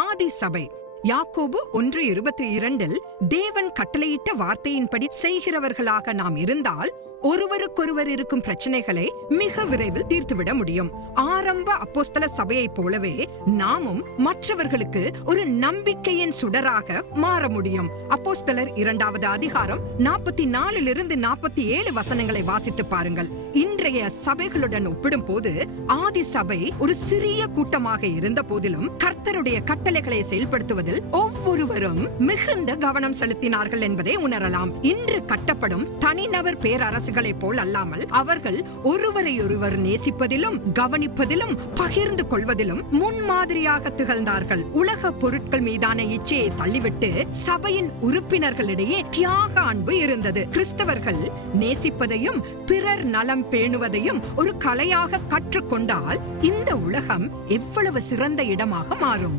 ஆதி சபை. யாக்கோபு 1:22 தேவன் கட்டளையிட்ட வார்த்தையின்படி செய்கிறவர்களாக நாம் இருந்தால் ஒருவருக்கொருவர் இருக்கும் பிரச்சனைகளை மிக விரைவில் தீர்த்துவிட முடியும். ஆரம்ப அப்போஸ்தல சபையை போலவே நாமும் மற்றவர்களுக்கு ஒரு நம்பிக்கையின் சுடராக மாற முடியும். அப்போஸ்தலர் 2வது அதிகாரம் 44-47 வசனங்களை வாசித்து பாருங்கள். இன்றைய சபைகளுடன் ஒப்பிடும் போது ஆதி சபை ஒரு சிறிய கூட்டமாக இருந்த போதிலும் கர்த்தருடைய கட்டளைகளை செயல்படுத்துவதில் ஒவ்வொருவரும் மிகுந்த கவனம் செலுத்தினார்கள் என்பதை உணரலாம். இன்று கட்டப்படும் தனிநபர் பேரரசு போல் அல்லாமல் அவர்கள் ஒருவரையொருவர் நேசிப்பதிலும் கவனிப்பதிலும் பகிர்ந்து கொள்வதிலும் முன்மாதிரியாக திகழ்ந்தார்கள். உலக பொருட்கள் மீதான இச்சையை தள்ளிவிட்டு சபையின் உறுப்பினர்களிடையே தியாக அன்பு இருந்தது. கிறிஸ்தவர்கள் நேசிப்பதையும் பிறர் நலம் பேணுவதையும் ஒரு கலையாக கற்றுக்கொண்டால் இந்த உலகம் எவ்வளவு சிறந்த இடமாக மாறும்.